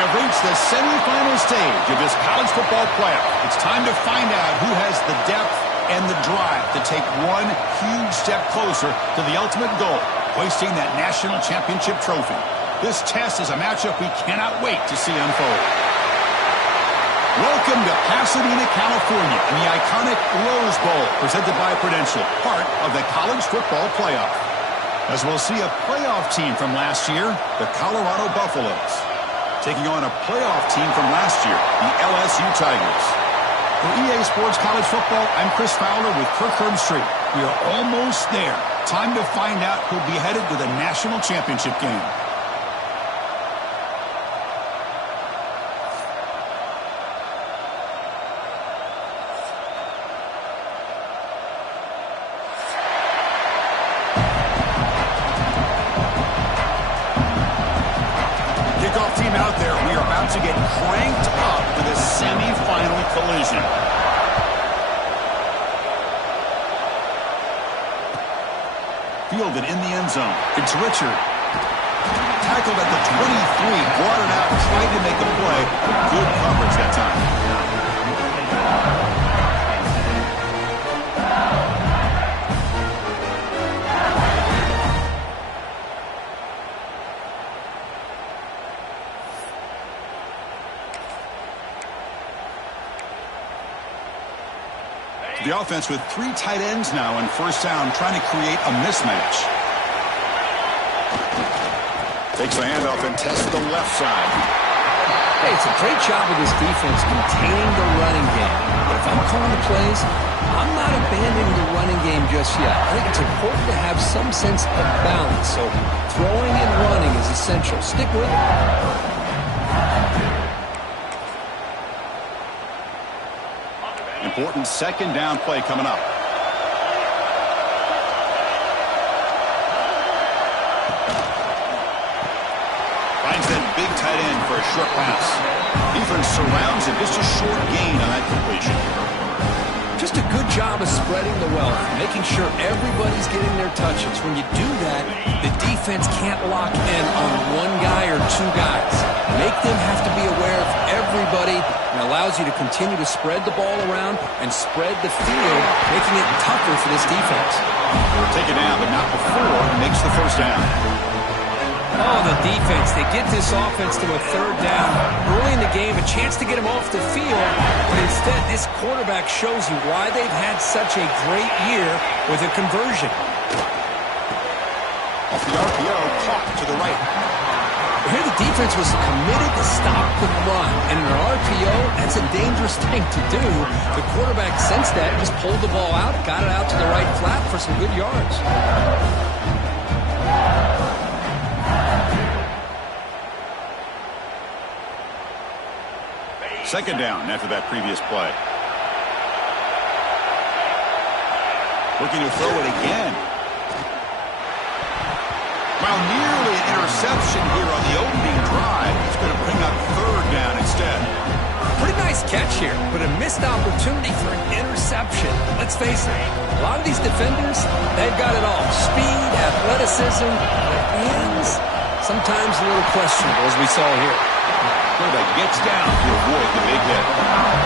have reached the semifinal stage of this college football playoff. It's time to find out who has the depth and the drive to take one huge step closer to the ultimate goal, hoisting that national championship trophy. This test is a matchup we cannot wait to see unfold. Welcome to Pasadena, California, in the iconic Rose Bowl, presented by Prudential, part of the college football playoff. As we'll see a playoff team from last year, the Colorado Buffaloes, taking on a playoff team from last year, the LSU Tigers. For EA Sports College Football, I'm Chris Fowler with Kirk Herbstreit. We are almost there. Time to find out who'll be headed to the national championship game. Team out there, we are about to get cranked up for the semifinal collision. Fielded in the end zone. It's Richard. Tackled at the 23, brought it out, tried to make a play. Good coverage that time. The offense with 3 tight ends now in first down, trying to create a mismatch. Takes the handoff and tests the left side. Hey, it's a great job of this defense containing the running game. But if I'm calling the plays, I'm not abandoning the running game just yet. I think it's important to have some sense of balance. So throwing and running is essential. Stick with it. Important second down play coming up. Finds that big tight end for a short pass. Defense surrounds him. Just a short gain on that completion. Just a good job of spreading the wealth, making sure everybody's getting their touches. When you do that, the defense can't lock in on one guy or 2 guys. Make them have to be aware of everybody, and allows you to continue to spread the ball around and spread the field, making it tougher for this defense. Take it down, but not before he makes the first down. Oh, the defense. They get this offense to a 3rd down. Early in the game, a chance to get him off the field. But instead, this quarterback shows you why they've had such a great year with a conversion. Off the RPO, caught to the right. Here the defense was committed to stop the run. And in an RPO, that's a dangerous thing to do. The quarterback sensed that, just pulled the ball out, got it out to the right flat for some good yards. Second down after that previous play. Looking to throw it again. While nearly an interception here on the opening drive, it's going to bring up 3rd down instead. Pretty nice catch here, but a missed opportunity for an interception. Let's face it, a lot of these defenders, they've got it all. Speed, athleticism, hands, sometimes a little questionable, as we saw here. Quarterback gets down to avoid the big hit.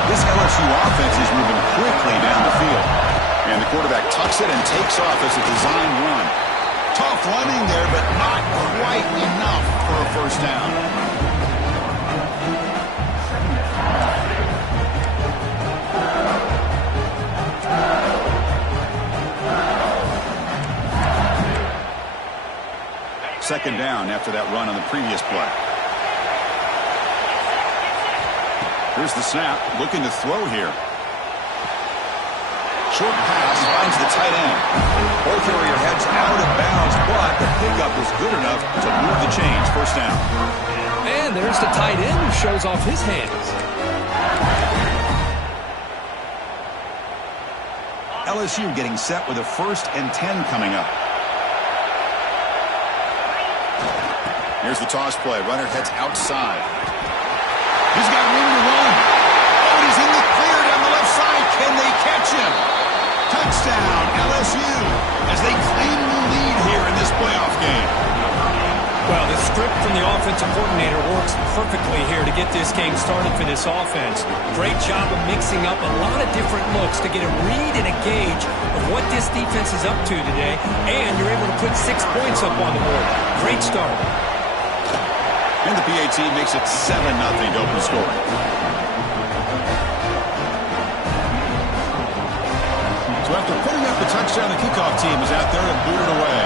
This LSU offense is moving quickly down the field. And the quarterback tucks it and takes off as a design run. Tough running there, but not quite enough for a first down. Second down after that run on the previous play. Here's the snap, looking to throw here. Short pass finds the tight end. Ball carrier heads out of bounds, but the pickup is good enough to move the chains. First down. And there's the tight end who shows off his hands. LSU getting set with a 1st and 10 coming up. Here's the toss play. Runner heads outside. He's got room to run. Oh, he's in the clear down the left side. Can they catch him? Touchdown, LSU, as they claim the lead here in this playoff game. Well, the script from the offensive coordinator works perfectly here to get this game started for this offense. Great job of mixing up a lot of different looks to get a read and a gauge of what this defense is up to today, and you're able to put 6 points up on the board. Great start. And the PAT makes it 7-0 to open scoring. So after putting up the touchdown, the kickoff team is out there and boot it away.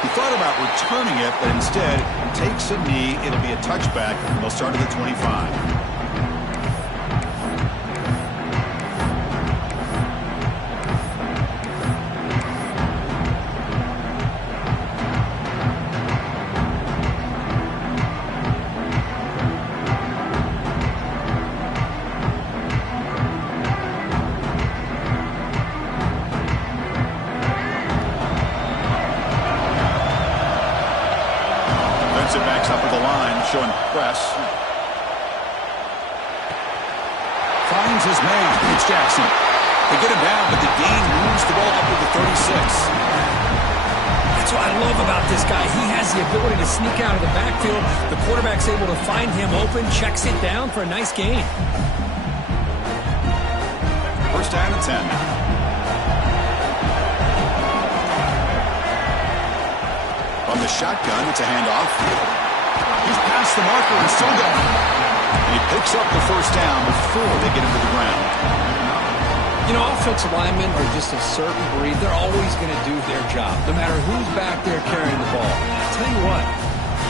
He thought about returning it, but instead takes a knee. It'll be a touchback. They'll start at the 25. Backs up at the line, showing press. Finds his man. It's Jackson. They get him down, but the gain moves the ball up to the 36. That's what I love about this guy. He has the ability to sneak out of the backfield. The quarterback's able to find him open, checks it down for a nice gain. First down and 10 now. On the shotgun, it's a handoff. He's past the marker and still going. And he picks up the first down before they get him to the ground. You know, offensive linemen are just a certain breed. They're always going to do their job, no matter who's back there carrying the ball. I'll tell you what,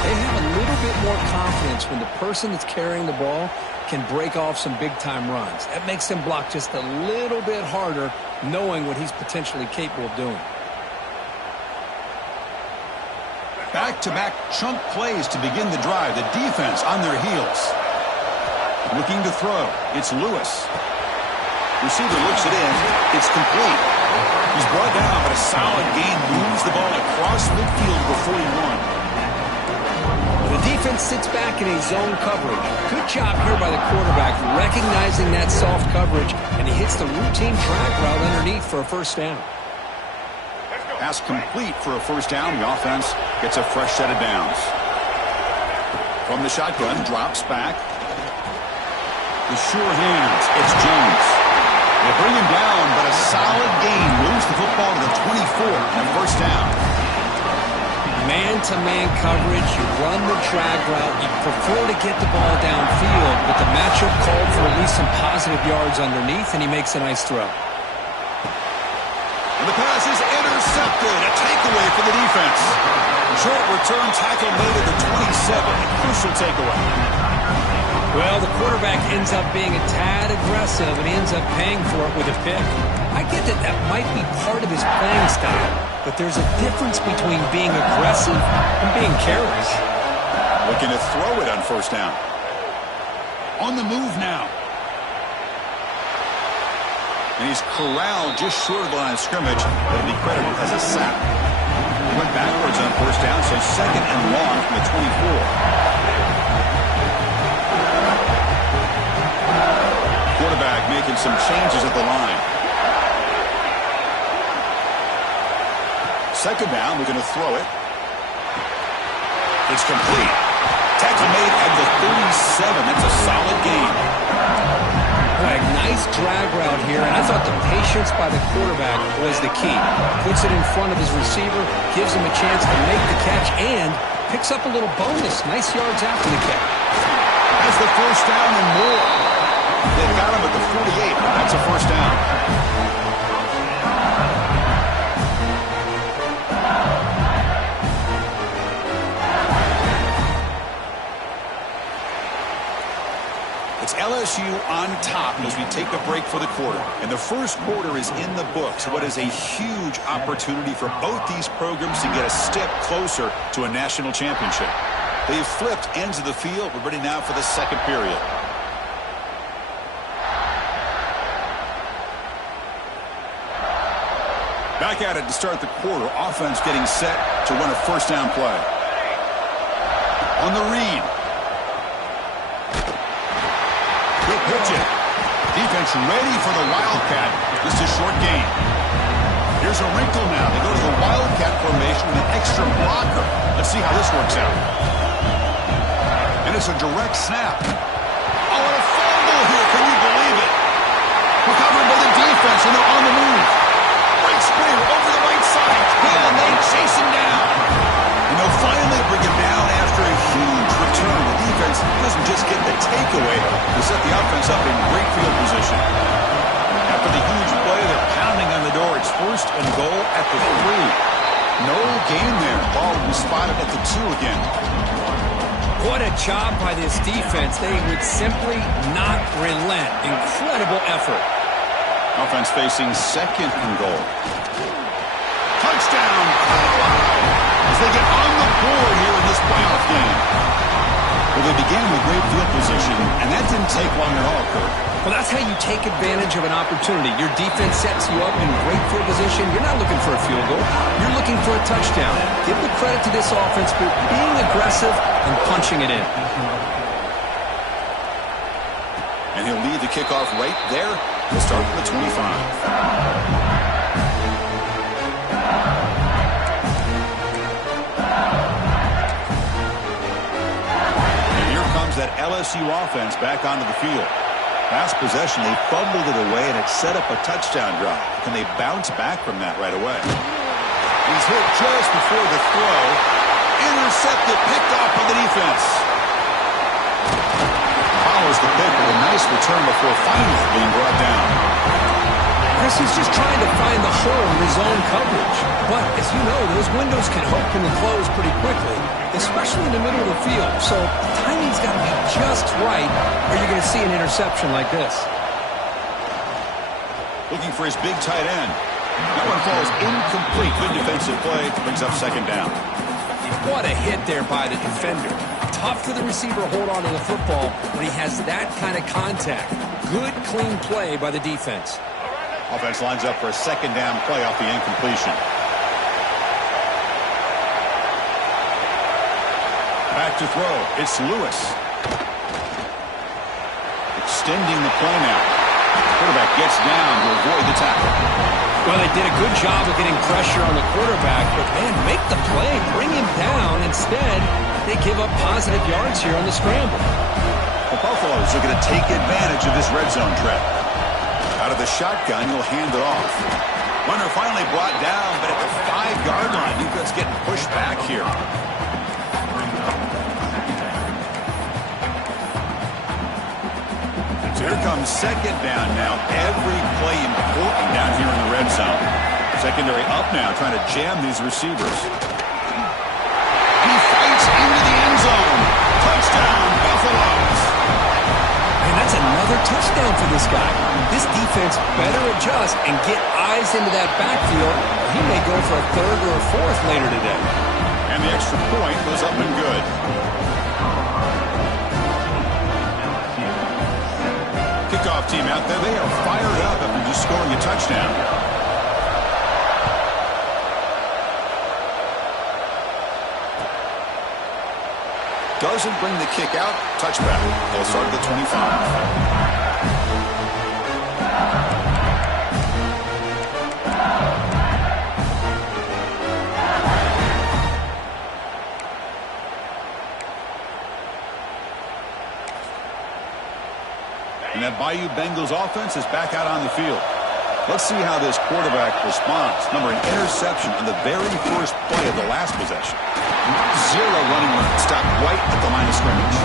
they have a little bit more confidence when the person that's carrying the ball can break off some big-time runs. That makes them block just a little bit harder, knowing what he's potentially capable of doing. Back-to-back chunk plays to begin the drive. The defense on their heels. Looking to throw. It's Lewis. Receiver looks it in. It's complete. He's brought down, but a solid gain moves the ball across midfield to the 41. The defense sits back in a zone coverage. Good job here by the quarterback, recognizing that soft coverage, and he hits the routine drag route underneath for a first down. Pass complete for a first down. The offense gets a fresh set of downs. From the shotgun, drops back. The sure hands. It's Jones. They bring him down, but a solid gain moves the football to the 24 and a first down. Man-to-man coverage. You run the drag route. You prefer to get the ball downfield, but the matchup called for at least some positive yards underneath, and he makes a nice throw. And the pass is intercepted. A takeaway for the defense. Short return tackle made at the 27. A crucial takeaway. Well, the quarterback ends up being a tad aggressive, and he ends up paying for it with a pick. I get that that might be part of his playing style, but there's a difference between being aggressive and being careless. Looking to throw it on first down. On the move now. And he's corralled just short of the line of scrimmage. That'll be credited as a sack. He went backwards on first down, so second and long from the 24. Quarterback making some changes at the line. Second down, we're going to throw it. It's complete. Tackle made at the 37. That's a solid gain. Right, nice drag route here, and I thought the patience by the quarterback was the key. Puts it in front of his receiver, gives him a chance to make the catch, and picks up a little bonus. Nice yards after the catch. Has the first down and more. They've got him at the 48. That's a first down. It's LSU on top as we take a break for the quarter. And the first quarter is in the books. What is a huge opportunity for both these programs to get a step closer to a national championship. They've flipped ends of the field. We're ready now for the second period. Back at it to start the quarter. Offense getting set to run a first down play. On the read. Good pitch it. Defense ready for the Wildcat. Just a short gain. Here's a wrinkle now. They go to the Wildcat formation with an extra blocker. Let's see how this works out. And it's a direct snap. Oh, and a fumble here. Can you believe it? Recovered by the defense, and they're on the move. Great sprayer over the right side. And they chase him down. And they'll finally bring him down after a huge return. The defense doesn't just get the takeaway. They set the offense up in great field position. After the huge play, they're pounding on the door. It's 1st and goal at the 3. No gain there. Ball will be spotted at the 2 again. What a job by this defense. They would simply not relent. Incredible effort. Offense facing 2nd and goal. Touchdown, Colorado, as they get on the board here in this playoff game. Well, they began with great field position, and that didn't take long at all, Kirk. Well, that's how you take advantage of an opportunity. Your defense sets you up in great field position. You're not looking for a field goal. You're looking for a touchdown. Give the credit to this offense for being aggressive and punching it in. And he'll lead the kickoff right there. He'll start from the 25. That LSU offense back onto the field. Last possession, they fumbled it away, and it set up a touchdown drive. Can they bounce back from that right away? He's hit just before the throw. Intercepted, picked off by the defense. Follows the pick with a nice return before finally being brought down. Chris, he's just trying to find the hole in his own coverage. But, as you know, those windows can open and close pretty quickly, especially in the middle of the field. So, timing's got to be just right, or you're going to see an interception like this. Looking for his big tight end. That one falls incomplete. Good defensive play. Brings up 2nd down. What a hit there by the defender. Tough for the receiver to hold on to the football when he has that kind of contact. Good, clean play by the defense. Offense lines up for a 2nd down play off the incompletion. Back to throw. It's Lewis. Extending the play now. Quarterback gets down to avoid the tackle. Well, they did a good job of getting pressure on the quarterback, but, man, make the play. Bring him down. Instead, they give up positive yards here on the scramble. The Buffaloes are going to take advantage of this red zone trap. Out of the shotgun, he'll hand it off. Runner finally brought down, but at the 5-yard line, defense getting pushed back here. So here comes 2nd down now. Every play important down here in the red zone. Secondary up now, trying to jam these receivers. He fights into the end zone. Touchdown, Buffaloes. And that's another touchdown for this guy. This defense better adjust and get eyes into that backfield. He may go for a 3rd or a 4th later today. And the extra point was up and good. Kickoff team out there. They are fired up after just scoring a touchdown. Doesn't bring the kick out. Touchback. They'll start at the 25. And that Bayou Bengals offense is back out on the field. Let's see how this quarterback responds. Number, an interception on the very first play of the last possession. 0 running room. Stopped right at the line of scrimmage.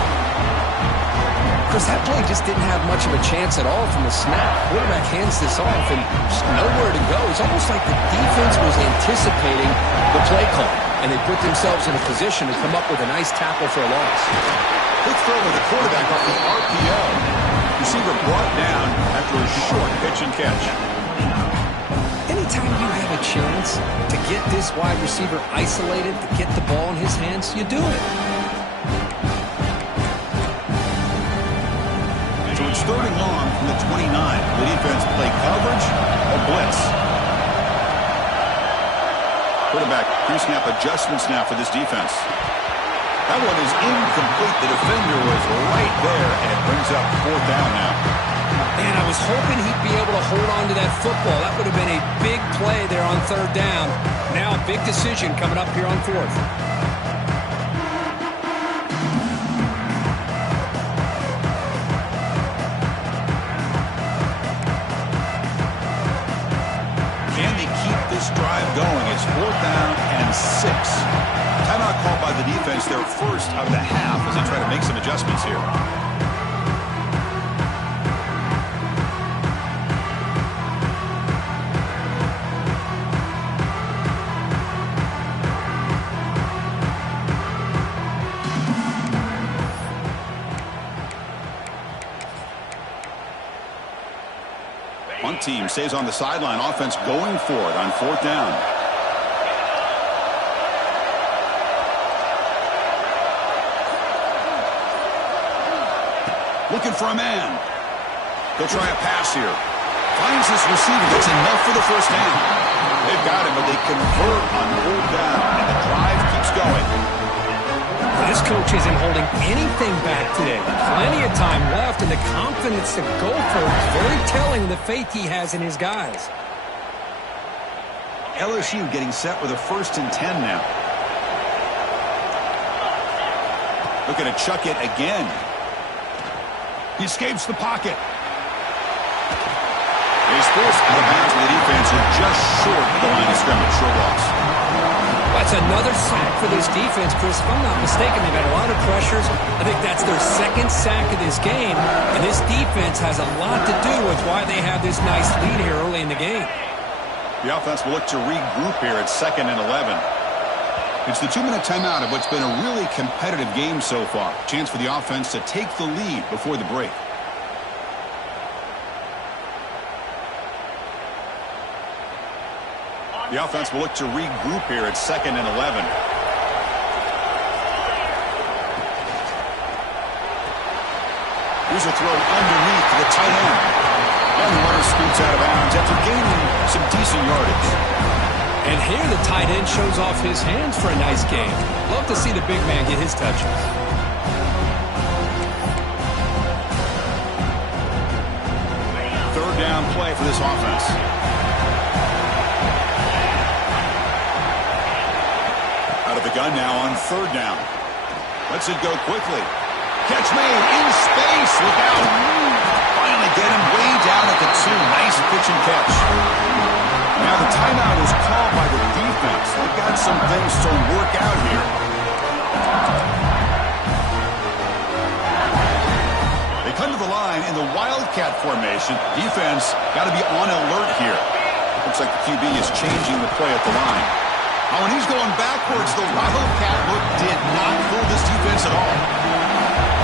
Chris, that play just didn't have much of a chance at all from the snap. Quarterback hands this off and just nowhere to go. It's almost like the defense was anticipating the play call, and they put themselves in a position to come up with a nice tackle for a loss. Quick throw with the quarterback off the RPO. Receiver brought down after a short pitch and catch. Anytime you have a chance to get this wide receiver isolated, to get the ball in his hands, you do it. So it's 3rd and long from the 29. The defense play coverage or blitz. Quarterback pre-snap adjustments now for this defense. That one is incomplete. The defender was right there, and it brings up 4th down now. Man, I was hoping he'd be able to hold on to that football. That would have been a big play there on third down. Now a big decision coming up here on fourth. Can they keep this drive going? It's 4th down and 6. Timeout called by the defense, their first of the half, as they try to make some adjustments here. One team stays on the sideline. Offense going for it on 4th down. Looking for a man. They'll try a pass here. Finds this receiver. That's enough for the first down. They've got him, but they convert on 4th down, and the drive keeps going. This coach isn't holding anything back today. Plenty of time left, and the confidence to go for it is very telling of the faith he has in his guys. LSU getting set with a 1st and 10 now. Looking to chuck it again. He escapes the pocket. He's forced out of bounds with the defense who just short of the line of scrimmage. Short loss. That's another sack for this defense, Chris. If I'm not mistaken, they've had a lot of pressures. I think that's their 2nd sack of this game. And this defense has a lot to do with why they have this nice lead here early in the game. The offense will look to regroup here at 2nd and 11. It's the 2-minute timeout of what's been a really competitive game so far. Chance for the offense to take the lead before the break. The offense will look to regroup here at 2nd and 11. Here's a throw underneath the tight end. And the runner scoots out of bounds after gaining some decent yardage. And here the tight end shows off his hands for a nice game. Love to see the big man get his touches. 3rd down play for this offense. Out of the gun now on 3rd down. Lets it go quickly. Catch made in space. Look out. Finally get him way down at the 2. Nice pitch and catch. Now the timeout is called by the defense. They've got some things to work out here. They come to the line in the Wildcat formation. Defense got to be on alert here. Looks like the QB is changing the play at the line. Now when he's going backwards, the Wildcat look did not fool this defense at all.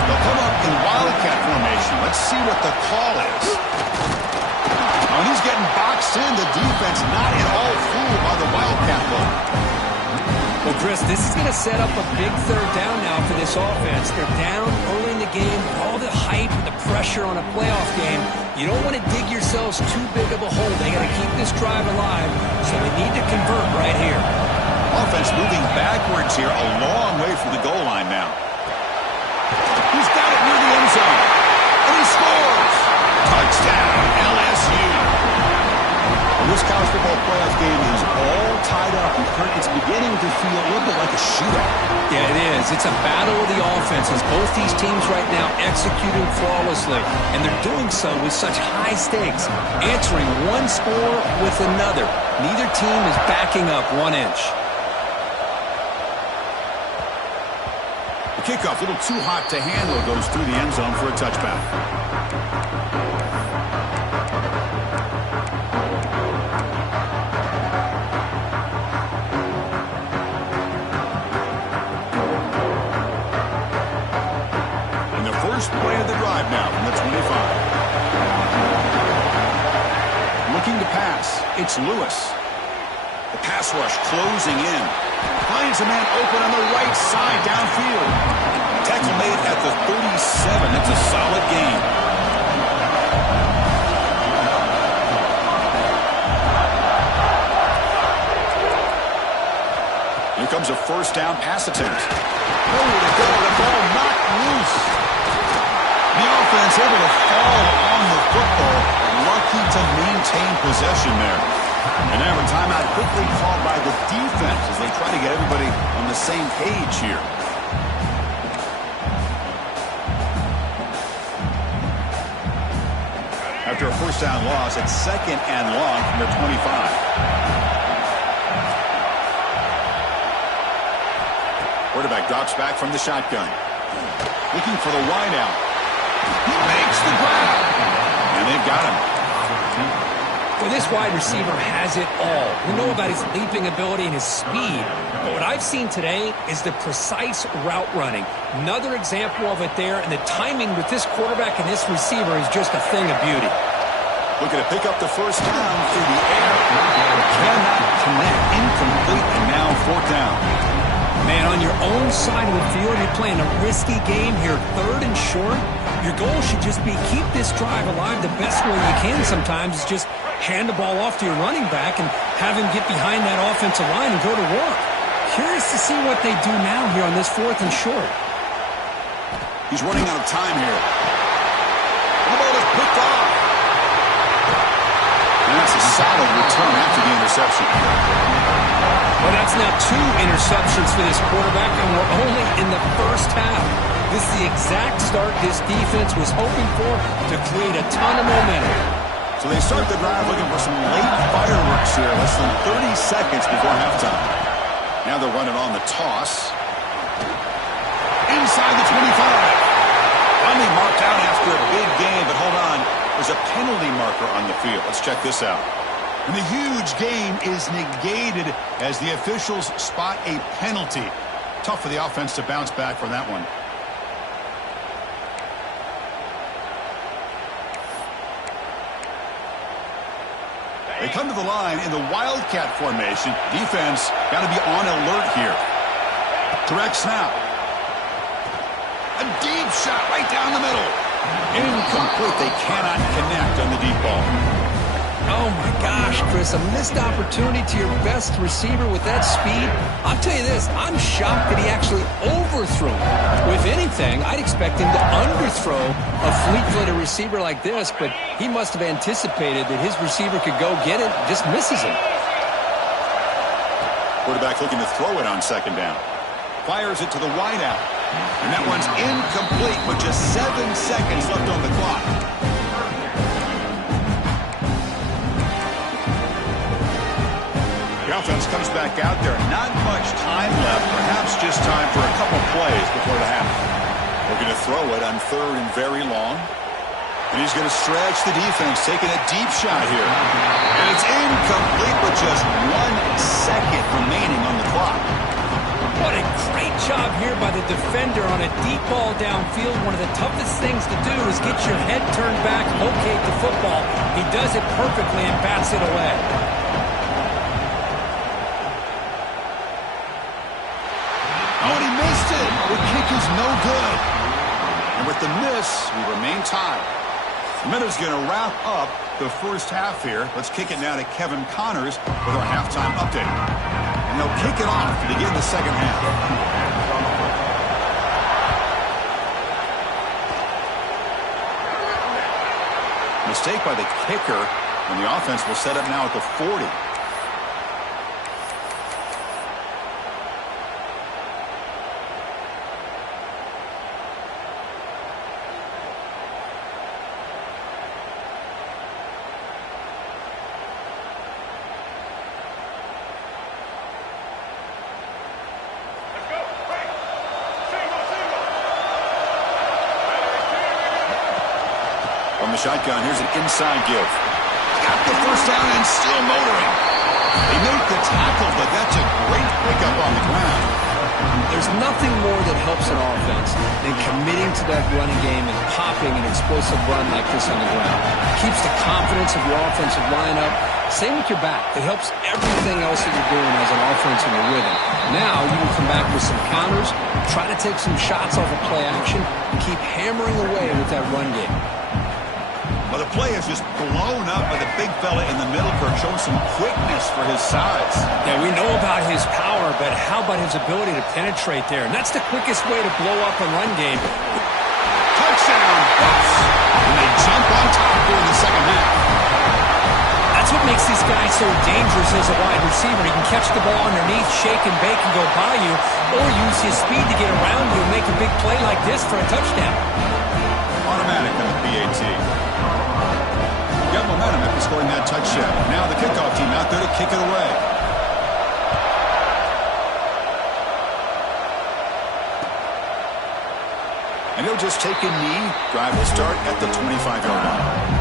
They'll come up in Wildcat formation. Let's see what the call is. When he's getting boxed in, the defense not at all fooled by the Wildcat look. Well, Chris, this is going to set up a big 3rd down now for this offense. They're down early in the game. All the hype and the pressure on a playoff game. You don't want to dig yourselves too big of a hole. They got to keep this drive alive, so they need to convert right here. Offense moving backwards here, a long way from the goal line now. He's got it near the end zone. And he scores! Touchdown, LSU. And this college football playoff game is all tied up. It's beginning to feel a little bit like a shootout. Yeah, it is. It's a battle of the offenses. Both these teams right now executing flawlessly. And they're doing so with such high stakes. Answering one score with another. Neither team is backing up 1 inch. The kickoff, a little too hot to handle, goes through the end zone for a touchback. First play of the drive now from the 25. Looking to pass. It's Lewis. The pass rush closing in. Finds a man open on the right side downfield. Tackle made at the 37. That's a solid gain. Here comes a first down pass attempt. Nowhere to go. The ball knocked loose. The offense able to fall on the football. Lucky to maintain possession there. And now a timeout quickly called by the defense as they try to get everybody on the same page here. After a first down loss, it's 2nd and long from their 25. Quarterback drops back from the shotgun. Looking for the wideout. He makes the grab. And they've got him. Well, this wide receiver has it all. We know about his leaping ability and his speed. But what I've seen today is the precise route running. Another example of it there, and the timing with this quarterback and this receiver is just a thing of beauty. Looking to pick up the first down through the air. Cannot connect. Incomplete, and now 4th down. Man, on your own side of the field, you're playing a risky game here, 3rd and short. Your goal should just be keep this drive alive the best way you can sometimes. Is just hand the ball off to your running back and have him get behind that offensive line and go to work. Curious to see what they do now here on this 4th and short. He's running out of time here. The ball is picked off. And that's a solid return after the interception. Well, that's now 2 interceptions for this quarterback, and we're only in the first half. This is the exact start this defense was hoping for to create a ton of momentum. So they start the drive looking for some late fireworks here, less than 30 seconds before halftime. Now they're running on the toss. Inside the 25. Finally marked out after a big game, but hold on. There's a penalty marker on the field. Let's check this out. And the huge gain is negated as the officials spot a penalty. Tough for the offense to bounce back from that one. They come to the line in the Wildcat formation. Defense got to be on alert here. Direct snap. A deep shot right down the middle. Incomplete. They cannot connect on the deep ball. Oh, my gosh, Chris, a missed opportunity to your best receiver with that speed. I'll tell you this, I'm shocked that he actually overthrew him. With anything, I'd expect him to underthrow a fleet-footed receiver like this, but he must have anticipated that his receiver could go get it, just misses him. Quarterback looking to throw it on 2nd down. Fires it to the wideout. And that one's incomplete with just 7 seconds left on the clock. The offense comes back out there. Not much time left. Perhaps just time for a couple plays before the half. We're going to throw it on 3rd and very long. And he's going to stretch the defense, taking a deep shot here. And it's incomplete with just 1 second remaining on the clock. What a great job here by the defender on a deep ball downfield. One of the toughest things to do is get your head turned back, locate the football. He does it perfectly and bats it away. Oh, and he missed it. The kick is no good. And with the miss, we remain tied. The minute's going to wrap up the first half here. Let's kick it now to Kevin Connors with our halftime update. And they'll kick it off to begin the second half. Mistake by the kicker, and the offense will set up now at the 40. From the shotgun, here's an inside give. Got the first down and still motoring. They make the tackle, but that's a great pickup on the ground. There's nothing more that helps an offense than committing to that running game and popping an explosive run like this on the ground. It keeps the confidence of your offensive line up. Same with your back. It helps everything else that you're doing as an offense in your rhythm. Now you can come back with some counters, try to take some shots off of play action, and keep hammering away with that run game. Well, the play is just blown up by the big fella in the middle, Kirk, showing some quickness for his size. Yeah, we know about his power, but how about his ability to penetrate there? And that's the quickest way to blow up a run game. Touchdown, hits. And they jump on top during the second half. That's what makes this guy so dangerous as a wide receiver. He can catch the ball underneath, shake and bake and go by you, or use his speed to get around you and make a big play like this for a touchdown. Automatic on the PAT. Got momentum after scoring that touchdown. Now the kickoff team out there to kick it away. And he'll just take a knee. Drive will start at the 25-yard line.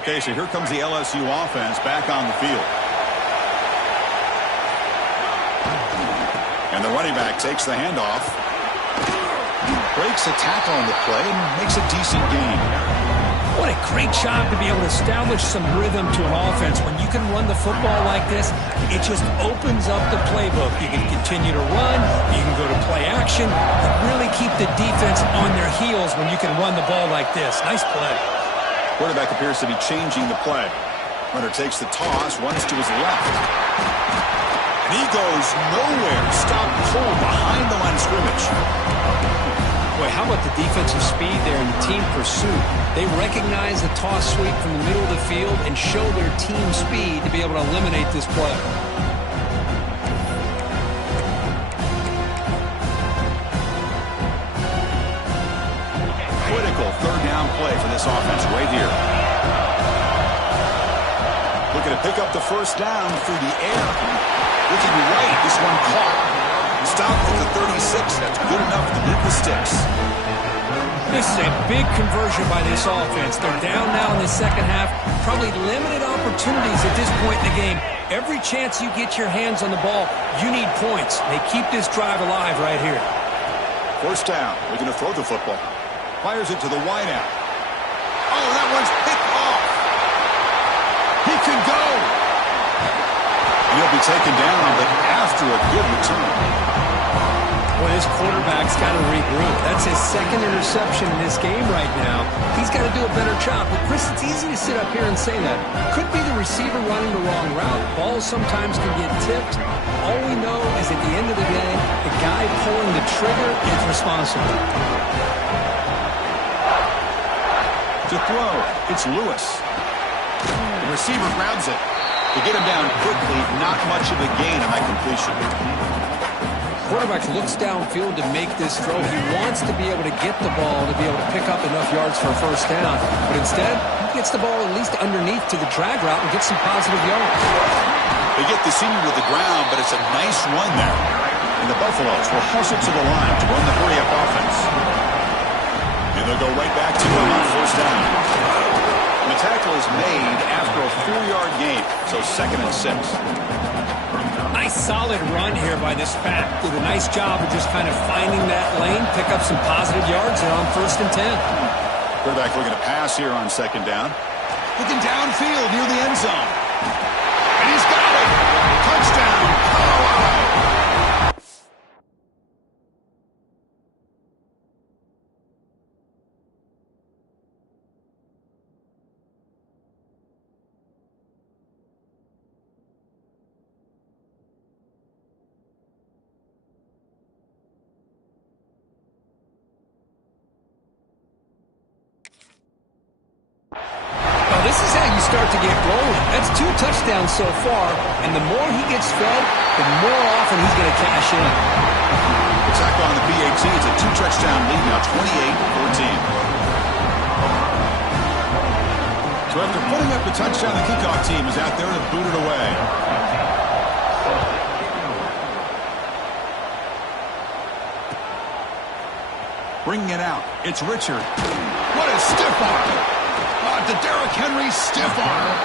Okay, so here comes the LSU offense back on the field. And the running back takes the handoff. Breaks a tackle on the play and makes a decent gain. What a great job to be able to establish some rhythm to an offense. When you can run the football like this, it just opens up the playbook. You can continue to run. You can go to play action. You really keep the defense on their heels when you can run the ball like this. Nice play. Quarterback appears to be changing the play. Runner takes the toss, runs to his left. And he goes nowhere. Stop cold behind the line of scrimmage. Boy, how about the defensive speed there and the team pursuit? They recognize the toss sweep from the middle of the field and show their team speed to be able to eliminate this play. Critical third down play for this offense right here. Looking to pick up the first down through the air. Looking right, this one caught. Stopped at the 36. That's good enough to beat the sticks. This is a big conversion by this offense. They're down now in the second half. Probably limited opportunities at this point in the game. Every chance you get your hands on the ball, you need points. They keep this drive alive right here. First down. Looking to throw the football. Fires it to the wideout. Oh, that one's picked off. He can go. And he'll be taken down, but after a good return. Boy, this quarterback's got to regroup. That's his second interception in this game right now. He's got to do a better job. But, Chris, it's easy to sit up here and say that. Could be the receiver running the wrong route. Balls sometimes can get tipped. All we know is at the end of the day, the guy pulling the trigger is responsible. To throw, it's Lewis. The receiver grabs it. To get him down quickly, not much of a gain on that completion. Quarterback looks downfield to make this throw. He wants to be able to get the ball to be able to pick up enough yards for a first down. But instead, he gets the ball at least underneath to the drag route and gets some positive yards. They get the senior to the ground, but it's a nice run there. And the Buffaloes will hustle to the line to run the hurry-up offense. And they'll go right back to him on first down. The tackle is made after a 4-yard gain, so 2nd and 6. Nice solid run here by this back. Did a nice job of just kind of finding that lane, pick up some positive yards there on 1st and 10. Quarterback looking to pass here on 2nd down. Looking downfield near the end zone. And he's got it! Touchdown, Colorado! This is how you start to get rolling. That's 2 touchdowns so far, and the more he gets fed, the more often he's going to cash in. The tackle on the PAT, it's a 2-touchdown lead now, 28-14. So after putting up the touchdown, the kickoff team is out there to boot it away. Bringing it out, it's Richard. What a stiff arm! To Derrick Henry, stiff arm.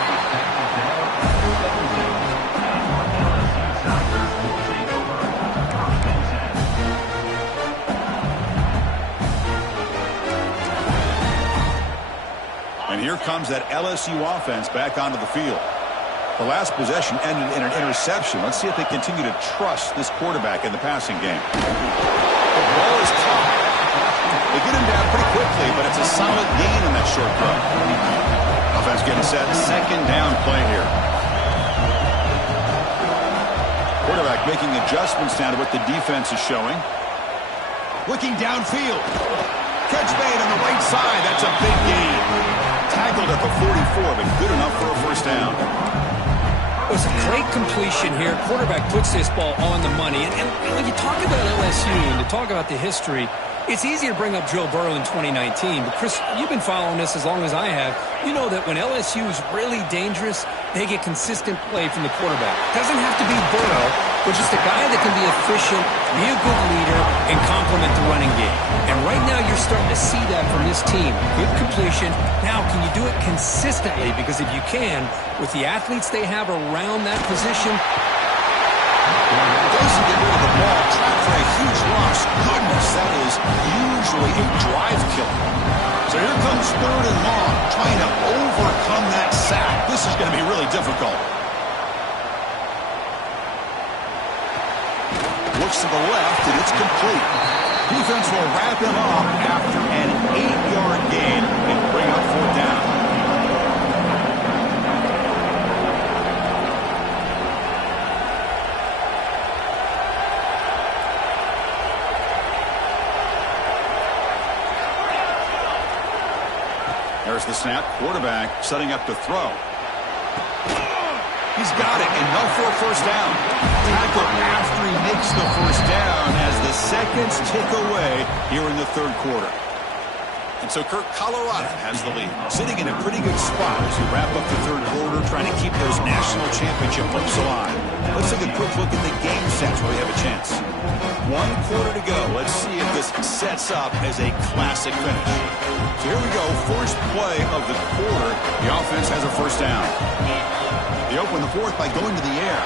And here comes that LSU offense back onto the field. The last possession ended in an interception. Let's see if they continue to trust this quarterback in the passing game. The ball is caught. They get him down pretty quickly, but it's a solid gain in that short throw. Offense getting set. Second down play here. Quarterback making adjustments now to what the defense is showing. Looking downfield. Catch made on the right side. That's a big gain. Tackled at the 44, but good enough for a first down. It was a great completion here. Quarterback puts this ball on the money. And when you talk about LSU and to talk about the history, it's easy to bring up Joe Burrow in 2019. But, Chris, you've been following this as long as I have. You know that when LSU is really dangerous, they get consistent play from the quarterback. Doesn't have to be Burrow, but just a guy that can be efficient, be a good leader, and complement the running game. And right now you're starting to see that from this team. Good completion. Now, can you do it consistently? Because if you can, with the athletes they have around that position, Doesn't get rid of the ball, trying for a huge loss. Goodness, that is usually a drive killer. So here comes third and long, trying to overcome that sack. This is going to be really difficult. Looks to the left, and it's complete. Defense will wrap him up after an 8-yard gain and bring up fourth down. There's the snap. Quarterback setting up to throw. He's got it. Enough for a first down. Tackle after he makes the first down as the seconds tick away here in the third quarter. And so, Kirk, Colorado has the lead. Sitting in a pretty good spot as we wrap up the third quarter, trying to keep those national championship hopes alive. Let's take a quick look at the game sets where we have a chance. 1 quarter to go. Let's see if this sets up as a classic finish. So here we go. First play of the quarter. The offense has a first down. They open the fourth by going to the air.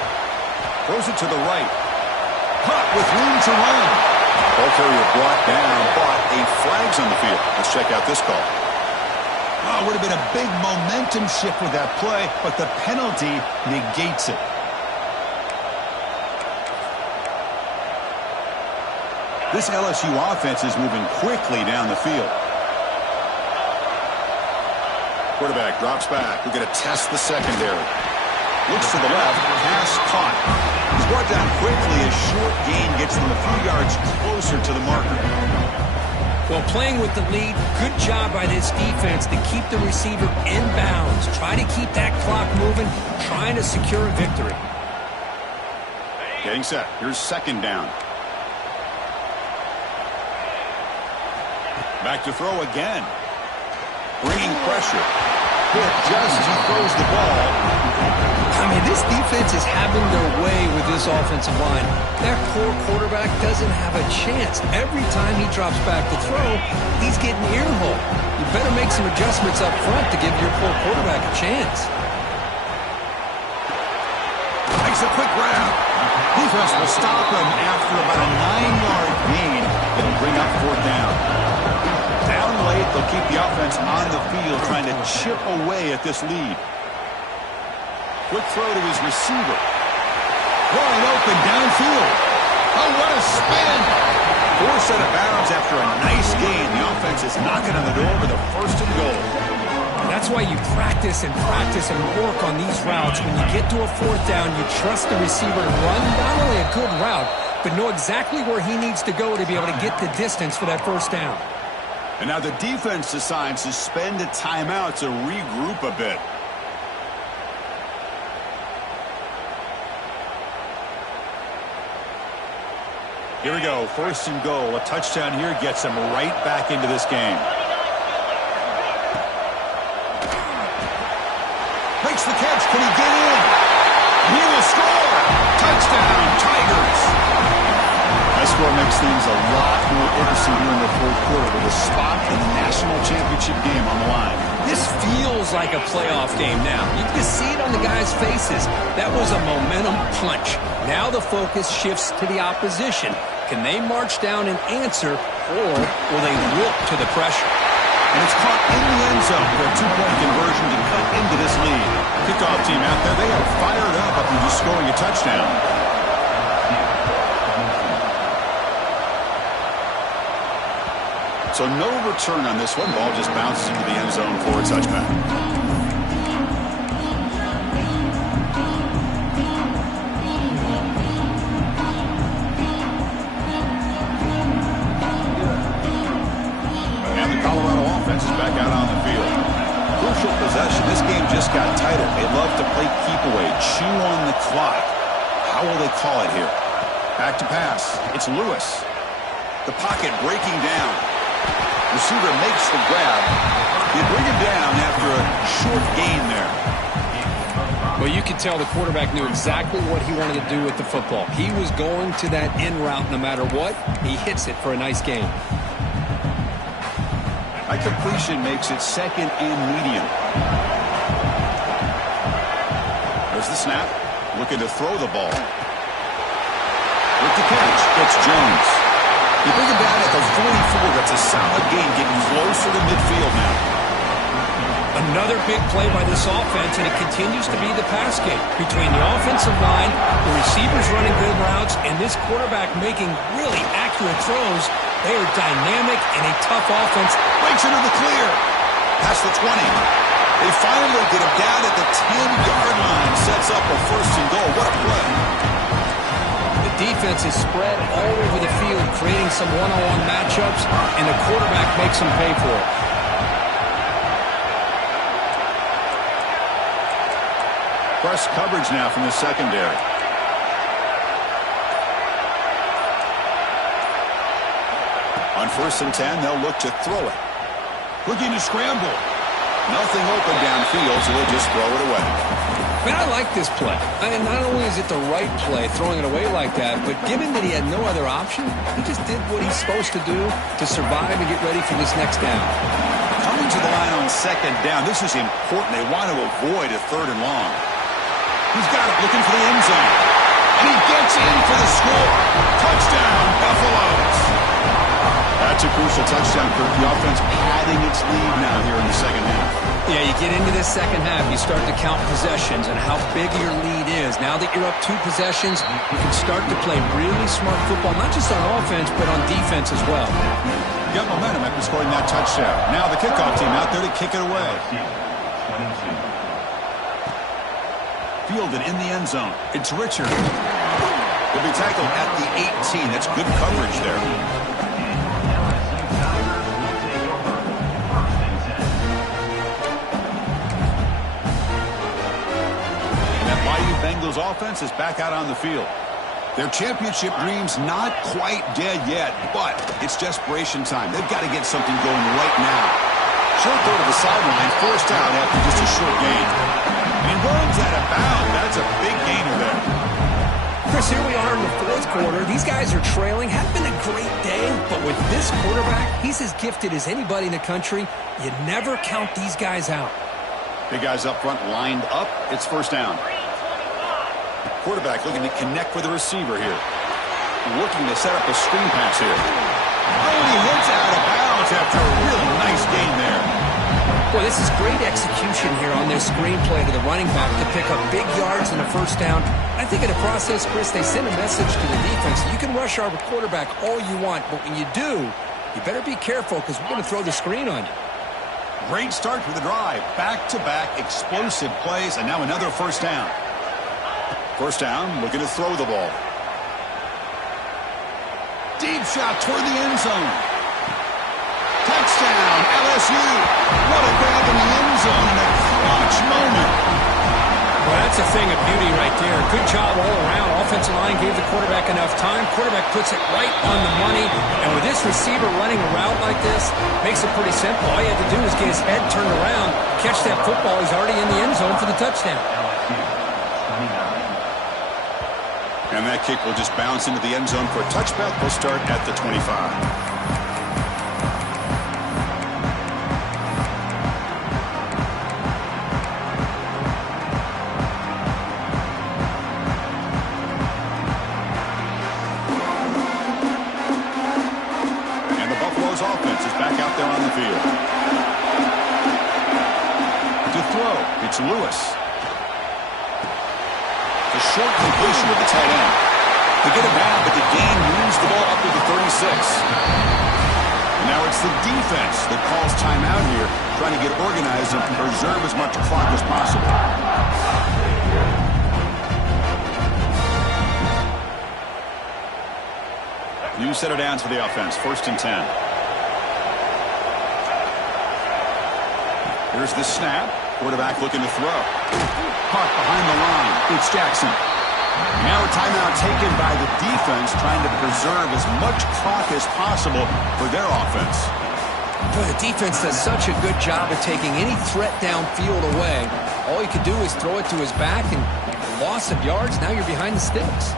Throws it to the right. Caught with room to run. Ball carrier brought down, but a flag's on the field. Let's check out this call. Oh, it would have been a big momentum shift with that play, but the penalty negates it. This LSU offense is moving quickly down the field. Quarterback drops back. We're going to test the secondary. Looks to the left. Pass caught. He's brought down quickly. A short gain gets them a few yards closer to the marker. well, playing with the lead, good job by this defense to keep the receiver in bounds. Try to keep that clock moving, trying to secure a victory. Getting set. Here's second down. Back to throw again. Bringing pressure. Hit just as he throws the ball. I mean, this defense is having their way with this offensive line. That poor quarterback doesn't have a chance. Every time he drops back to throw, he's getting earholed. You better make some adjustments up front to give your poor quarterback a chance. Makes a quick grab. Defense will stop him after about a 9-yard gain. It'll bring up fourth down. Down late, they'll keep the offense on the field trying to chip away at this lead. Quick throw to his receiver. Wide open downfield. Oh, what a spin. Forced out of bounds after a nice gain. The offense is knocking on the door with a first and goal. That's why you practice and work on these routes. When you get to a fourth down, you trust the receiver to run not only a good route, but know exactly where he needs to go to be able to get the distance for that first down. And now the defense decides to spend a timeout to regroup a bit. Here we go, first and goal. A touchdown here gets them right back into this game. Makes the catch. Can he get in? He will score. Touchdown, Tigers. That score makes things a lot more interesting here in the fourth quarter with a spot in the national championship game on the line. This feels like a playoff game now. You can see it on the guys' faces. That was a momentum punch. Now the focus shifts to the opposition. Can they march down and answer, or will they wilt to the pressure? And it's caught in the end zone for a two-point conversion to cut into this lead. Kickoff team out there, they are fired up after just scoring a touchdown. So no return on this one. Ball just bounces into the end zone for a touchback. And the Colorado offense is back out on the field. Crucial possession. This game just got tighter. They love to play keep away, chew on the clock. How will they call it here? Back to pass. It's Lewis. The pocket breaking down. Receiver makes the grab. You bring him down after a short gain there. Well, you could tell the quarterback knew exactly what he wanted to do with the football. He was going to that in route no matter what. He hits it for a nice gain. That completion makes it second and medium. There's the snap. Looking to throw the ball. With the catch, it's Jones. You bring him down at the 44. That's a solid gain, getting closer to midfield now. Another big play by this offense, and it continues to be the pass game. Between the offensive line, the receivers running good routes, and this quarterback making really accurate throws, they are dynamic and a tough offense. Breaks into the clear. Past the 20. They finally get him down at the 10-yard line. Sets up a first and goal. What a play. The defense is spread all over the field, creating some one-on-one matchups, and the quarterback makes them pay for it. Press coverage now from the secondary. On 1st and 10, they'll look to throw it. Looking to scramble. Nothing open downfield, so they'll just throw it away. Man, I like this play. And not only is it the right play, throwing it away like that, but given that he had no other option, he just did what he's supposed to do to survive and get ready for this next down. Coming to the line on 2nd down, this is important. They want to avoid a 3rd and long. He's got it, looking for the end zone. And he gets in for the score. Touchdown, Buffaloes. That's a crucial touchdown, Kirk. The offense padding its lead now here in the second half. Yeah, you get into this second half, you start to count possessions and how big your lead is. Now that you're up 2 possessions, you can start to play really smart football, not just on offense, but on defense as well. Got momentum after scoring that touchdown. Now the kickoff team out there to kick it away. Fielded in the end zone. It's Richard. He'll be tackled at the 18. That's good coverage there. Bengals offense is back out on the field. Their championship dreams not quite dead yet, but it's desperation time. They've got to get something going right now. Short throw to the sideline, forced out after just a short gain. And runs out of bounds. That's a big gainer there. Chris, here we are in the 4th quarter. These guys are trailing. Had been a great day, but with this quarterback, he's as gifted as anybody in the country. You never count these guys out. Big guys up front lined up. It's 1st down. Quarterback looking to connect with the receiver here. Looking to set up a screen pass here. Oh, and he hits out of bounds after a really nice gain there. Boy, this is great execution here on their screen play to the running back to pick up big yards in a 1st down. I think in the process, Chris, they send a message to the defense. You can rush our quarterback all you want, but when you do, you better be careful because we're going to throw the screen on you. Great start to the drive. Back-to-back explosive plays, and now another 1st down. 1st down, looking to throw the ball. Deep shot toward the end zone. Touchdown, LSU. What a grab in the end zone in a clutch moment. Well, that's a thing of beauty right there. Good job all around. Offensive line gave the quarterback enough time. Quarterback puts it right on the money. And with this receiver running a route like this, makes it pretty simple. All you had to do is get his head turned around, catch that football. He's already in the end zone for the touchdown. And that kick will just bounce into the end zone for a touchback. We'll start at the 25. Offense is back out there on the field. To throw, it's Lewis. The short completion with the tight end. They get it back, but the gain moves the ball up to the 36. And Now it's the defense that calls timeout here, trying to get organized and preserve as much clock as possible. New set of downs for the offense. 1st and 10. Here's the snap. Quarterback looking to throw. Caught behind the line. It's Jackson. Now a timeout taken by the defense, trying to preserve as much clock as possible for their offense. Boy, the defense does such a good job of taking any threat downfield away. All you could do is throw it to his back, and loss of yards, now you're behind the sticks.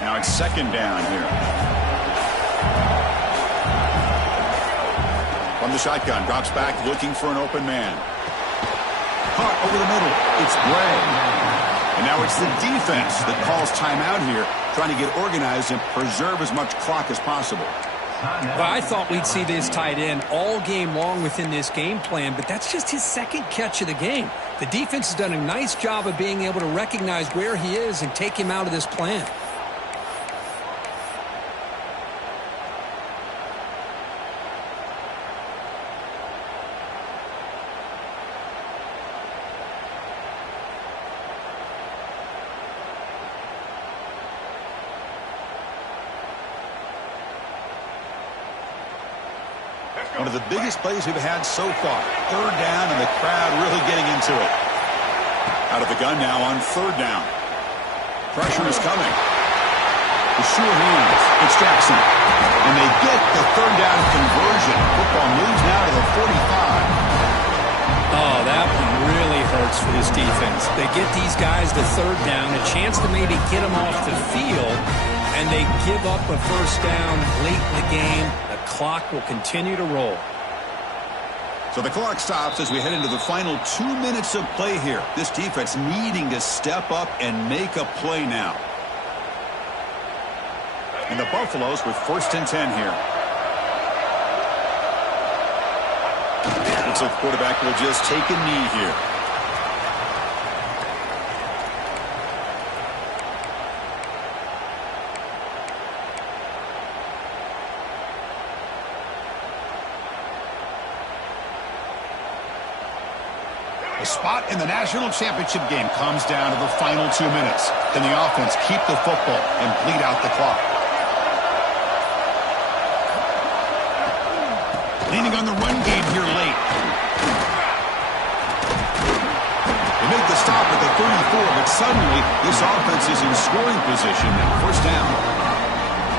Now it's 2nd down here. From the shotgun, drops back looking for an open man. Caught over the middle. It's Bray. And now it's the defense that calls timeout here, trying to get organized and preserve as much clock as possible. Well, I thought we'd see this tight end all game long within this game plan, but that's just his 2nd catch of the game. The defense has done a nice job of being able to recognize where he is and take him out of this plan. One of the biggest plays we've had so far. 3rd down, and the crowd really getting into it. Out of the gun now on 3rd down. Pressure is coming. The sure hands. It's Jackson. And they get the 3rd down conversion. Football moves now to the 45. Oh, that one really hurts for this defense. They get these guys the 3rd down, a chance to maybe get them off the field, and they give up a 1st down late in the game. The clock will continue to roll. So the clock stops as we head into the final 2 minutes of play here. This defense needing to step up and make a play now. And the Buffaloes with 1st and 10 here. Looks like the quarterback will just take a knee here. The spot in the national championship game comes down to the final 2 minutes. Can the offense keep the football and bleed out the clock? Leaning on the run game here late. They make the stop at the 34, but suddenly this offense is in scoring position now. 1st down.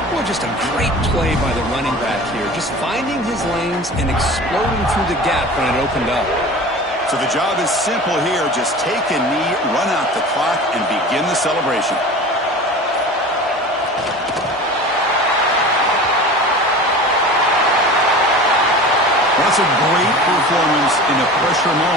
Well, just a great play by the running back here. Just finding his lanes and exploding through the gap when it opened up. So the job is simple here. Just take a knee, run out the clock, and begin the celebration. That's a great performance in a pressure moment.